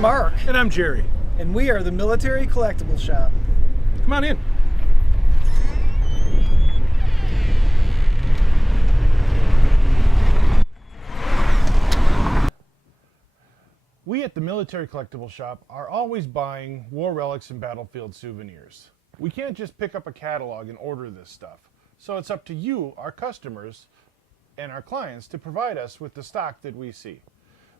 I'm Mark. And I'm Jerry. And we are the Military Collectible Shop. Come on in. We at the Military Collectible Shop are always buying war relics and battlefield souvenirs. We can't just pick up a catalog and order this stuff. So it's up to you, our customers, and our clients to provide us with the stock that we see.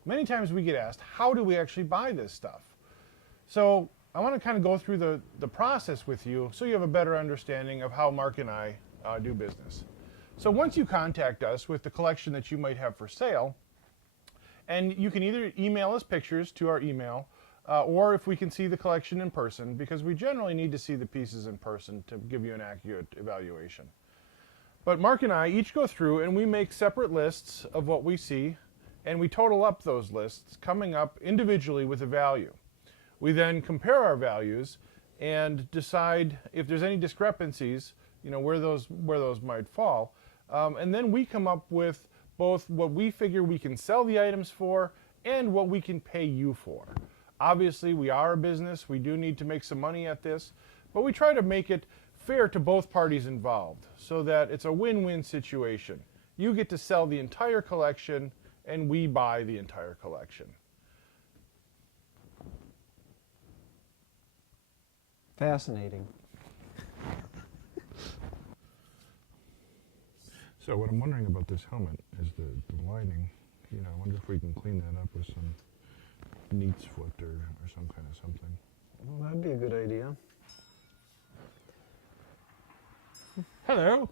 Many times we get asked, how do we actually buy this stuff? So I want to kind of go through the process with you so you have a better understanding of how Mark and I do business. So once you contact us with the collection that you might have for sale, and you can either email us pictures to our email, or if we can see the collection in person, because we generally need to see the pieces in person to give you an accurate evaluation. But Mark and I each go through and we make separate lists of what we see, and we total up those lists, coming up individually with a value. We then compare our values and decide if there's any discrepancies, where those might fall. And then we come up with both what we figure we can sell the items for and what we can pay you for. Obviously, we are a business. We do need to make some money at this, but we try to make it fair to both parties involved so that it's a win-win situation. You get to sell the entire collection and we buy the entire collection. Fascinating. So what I'm wondering about this helmet is the lining. I wonder if we can clean that up with some neat's foot or some kind of something. Well, that'd be a good idea. Hello.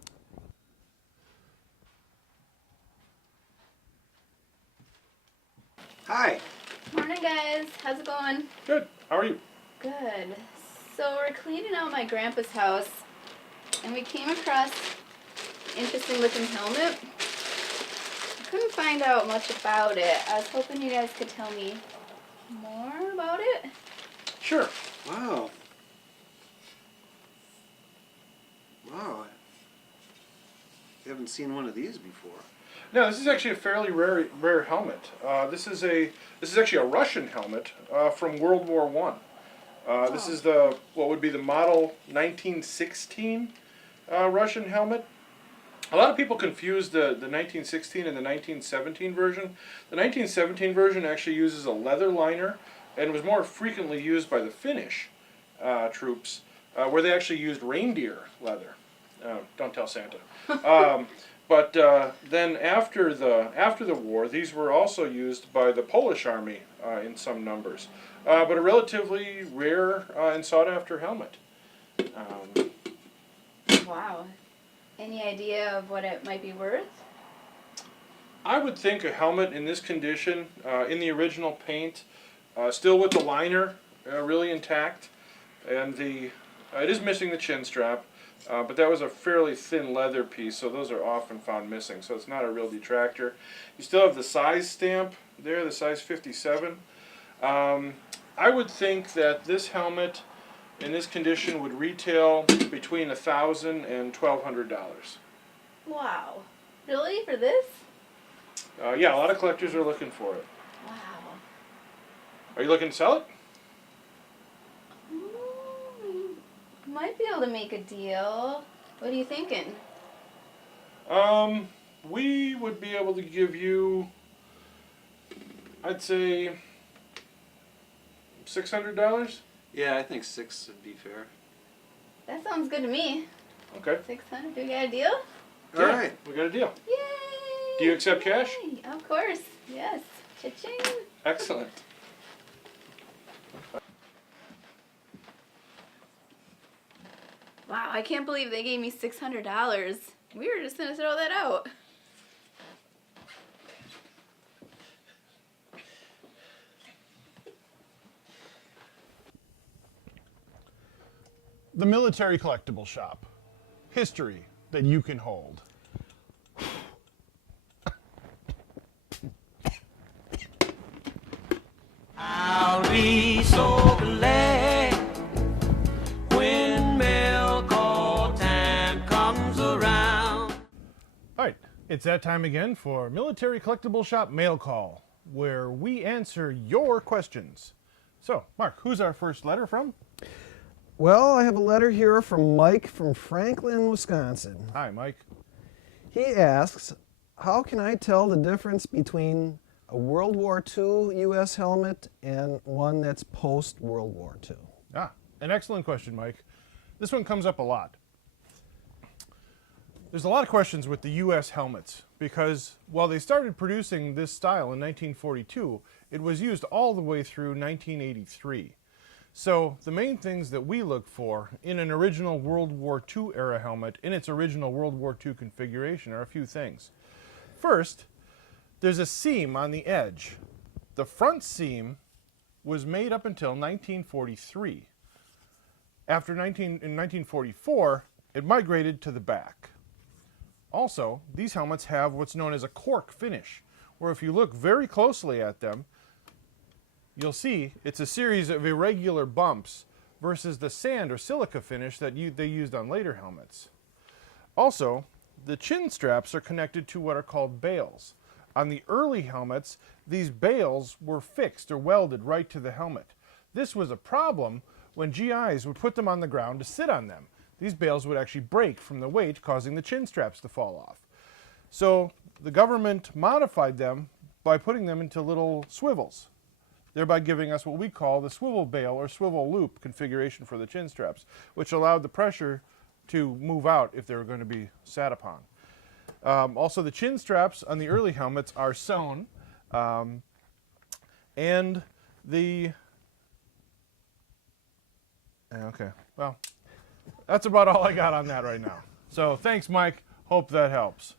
Hi. Morning, guys. How's it going? Good. How are you? Good. So we're cleaning out my grandpa's house, and we came across an interesting looking helmet. I couldn't find out much about it. I was hoping you guys could tell me more about it. Sure. Wow. Wow. I haven't seen one of these before. No, this is actually a fairly rare helmet. This is actually a Russian helmet from World War I. This is what would be the model 1916 Russian helmet. A lot of people confuse the 1916 and the 1917 version. The 1917 version actually uses a leather liner and was more frequently used by the Finnish troops, where they actually used reindeer leather. Don't tell Santa. But then after the war, these were also used by the Polish army in some numbers. But a relatively rare and sought-after helmet. Wow. Any idea of what it might be worth? I would think a helmet in this condition, in the original paint, still with the liner really intact, and it is missing the chin strap. But that was a fairly thin leather piece, so those are often found missing, so it's not a real detractor. You still have the size stamp there, the size 57. I would think that this helmet in this condition would retail between $1,000 and $1,200. Wow. Really? For this? Yeah, a lot of collectors are looking for it. Wow. Are you looking to sell it? Might be able to make a deal. What are you thinking? We would be able to give you, I'd say, $600. Yeah, I think 6 would be fair. That sounds good to me. Okay. 600. Do we got a deal? All right. We got a deal. Yay! Do you accept cash? Yay. Of course. Yes. Cha-ching. Excellent. Wow, I can't believe they gave me $600. We were just going to throw that out. The Military Collectible Shop. History that you can hold. I'll be so glad when mail call time comes around. All right, it's that time again for Military Collectible Shop Mail Call, where we answer your questions. So, Mark, who's our first letter from? Well, I have a letter here from Mike from Franklin, Wisconsin. Hi, Mike. He asks, how can I tell the difference between a World War II U.S. helmet and one that's post-World War II? Ah, an excellent question, Mike. This one comes up a lot. There's a lot of questions with the U.S. helmets because while they started producing this style in 1942, it was used all the way through 1983. So the main things that we look for in an original World War II era helmet in its original World War II configuration are a few things. First, there's a seam on the edge. The front seam was made up until 1943. In 1944, it migrated to the back. Also, these helmets have what's known as a cork finish, where if you look very closely at them, you'll see it's a series of irregular bumps versus the sand or silica finish that they used on later helmets. Also, the chin straps are connected to what are called bails. On the early helmets, these bails were fixed or welded right to the helmet. This was a problem when GIs would put them on the ground to sit on them. These bails would actually break from the weight, causing the chin straps to fall off. So the government modified them by putting them into little swivels, thereby giving us what we call the swivel bail or swivel loop configuration for the chin straps, which allowed the pressure to move out if they were going to be sat upon. Also, the chin straps on the early helmets are sewn, and the... Okay, well, that's about all I got on that right now. So thanks, Mike. Hope that helps.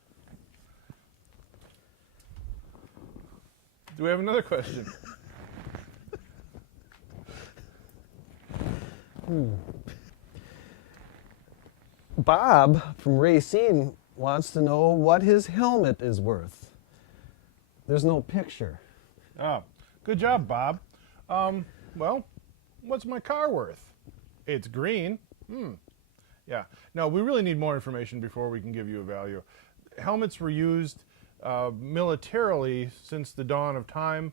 Do we have another question? Bob from Racine wants to know what his helmet is worth. There's no picture. Oh, good job, Bob. Well, what's my car worth? It's green. Yeah. No, we really need more information before we can give you a value. Helmets were used militarily since the dawn of time.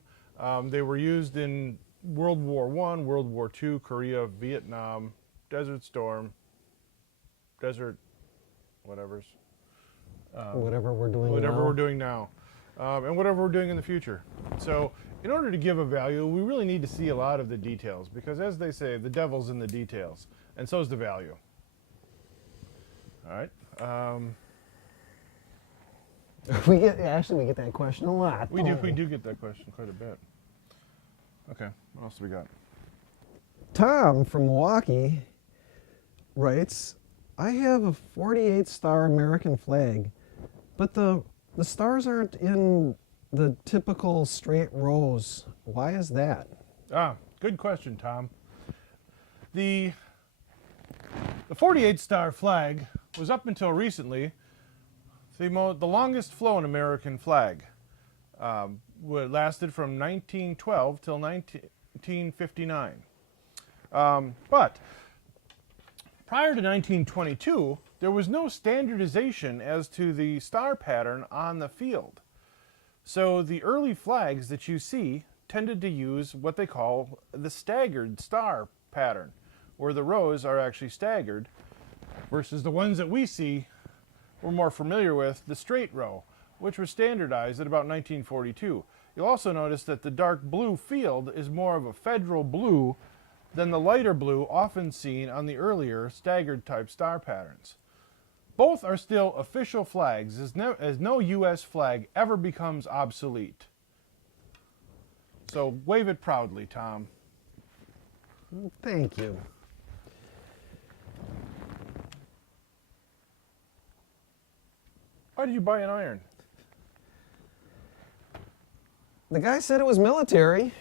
They were used in World War I, World War II, Korea, Vietnam, Desert Storm, whatever Whatever we're doing whatever now. we're doing now, and whatever we're doing in the future. So in order to give a value, we really need to see a lot of the details because, as they say, the devil's in the details, and so is the value. All right. We get that question a lot. We don't do get that question quite a bit. Okay, what else do we got? Tom from Milwaukee writes, I have a 48-star American flag, but the stars aren't in the typical straight rows. Why is that? Ah, good question, Tom. The 48-star flag was up until recently the longest flown American flag. It lasted from 1912 till 1959. But prior to 1922, there was no standardization as to the star pattern on the field. So the early flags that you see tended to use what they call the staggered star pattern, where the rows are actually staggered, versus the ones that we see we're more familiar with, the straight row, which was standardized at about 1942. You'll also notice that the dark blue field is more of a federal blue than the lighter blue often seen on the earlier staggered type star patterns. Both are still official flags, as no U.S. flag ever becomes obsolete. So wave it proudly, Tom. Thank you. Why did you buy an iron? The guy said it was military.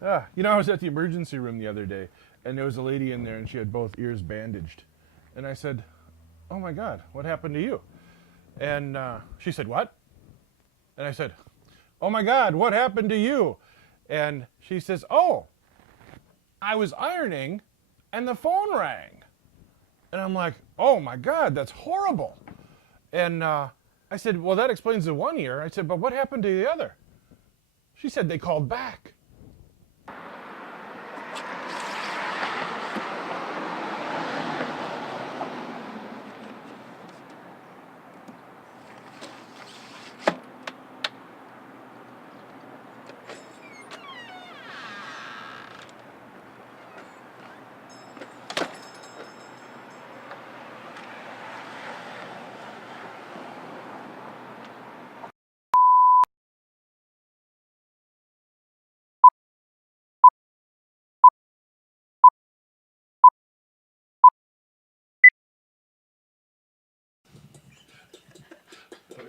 Ah, you know, I was at the emergency room the other day, and there was a lady in there, and she had both ears bandaged. And I said, oh my God, what happened to you? And she said, what? And I said, oh my God, what happened to you? And she says, oh, I was ironing, and the phone rang. And I'm like, oh my God, that's horrible. And I said, well, that explains the one ear. I said, but what happened to the other? She said they called back.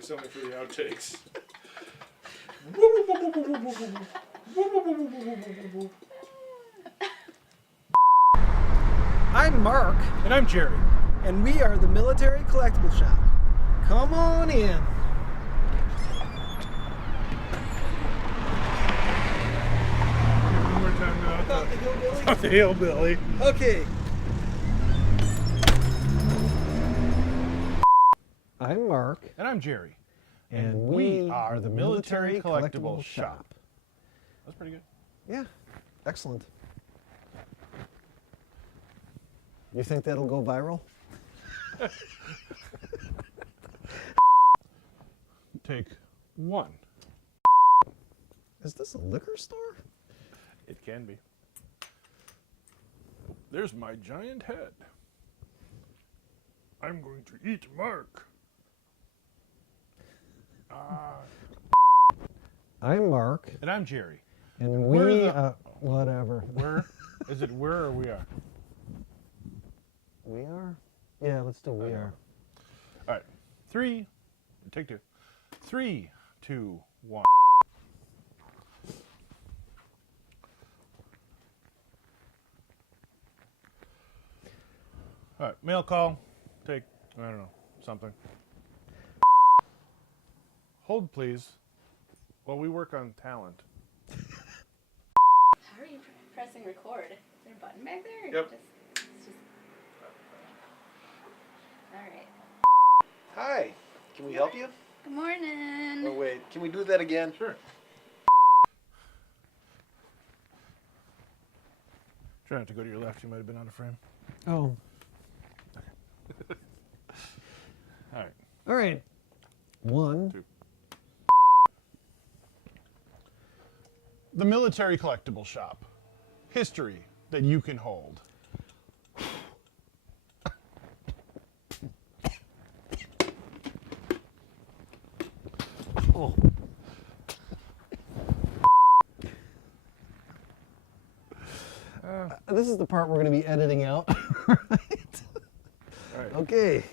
something for the outtakes. I'm Mark, And I'm Jerry. and we are the Military Collectible Shop. Come on in. One more time now. About the hillbilly? About the hillbilly. Okay. I'm Mark, And I'm Jerry. and we are the Military Collectible Shop. That's pretty good. Yeah, excellent. You think that'll go viral? Take one. Is this a liquor store? It can be. There's my giant head. I'm going to eat Mark. I'm Mark, And I'm Jerry. and We're we, the- whatever. Where? Is it where or we are? We are? Yeah, let's do we are. All right. Take two. 3, 2, 1. All right. Mail call. Take, I don't know, something. Hold, please, while we work on talent. How are you pressing record? Is there a button back there? Or Yep. it's just... All right. Hi. Can we help you? Good morning. Oh, wait. Can we do that again? Sure. Try not to go to your left. You might have been out of frame. Oh, All right. all right. 1. 2. The Military Collectible Shop. History that you can hold. Oh. This is the part we're going to be editing out. Right. All right. Okay.